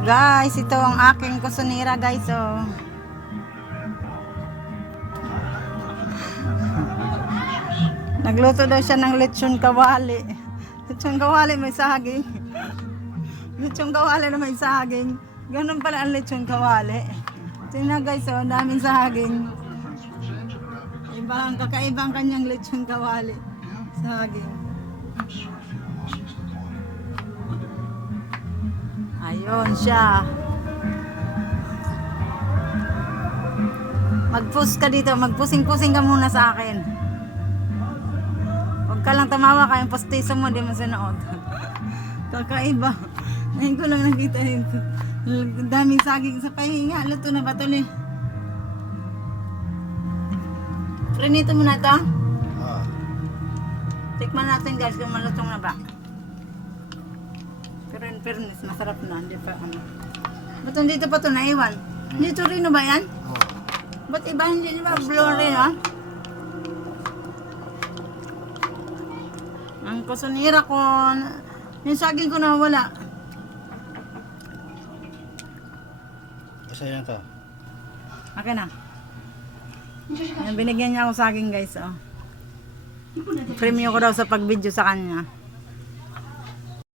Guys, ito ang aking kusunira guys, oh. Nagluto daw siya ng lechon kawali. Lechon kawali may saging. Lechon kawali na may saging. Ganun pala ang lechon kawali. Tingnan guys, oh, daming saging. Ibang kakaibang kanyang lechon kawali. Saging. Ayun siya. Mag-push ka dito. Magpusing-pusing ka muna sa akin. Huwag ka lang tumawa ka. Yung postiso mo, di mo sinuot. Kakaiba. Ngayon ko lang nakita nito. Daming saging sa pahinga. Luto na ba ito ni? Prinito mo na ito? Tikman natin guys kung malutong na ba. Pero in fairness, masarap na. Hindi pa ano. Ba't dito pa ito naiwan? Dito rin ba yan? Ba't iba hindi ba? Blue rin ha? Ang kusunira ko, yung saging ko na wala. Isa yan to. Okay na. Yan, binigyan niya ako saging guys. Oh. Premium ko daw sa pag-video sa kanya.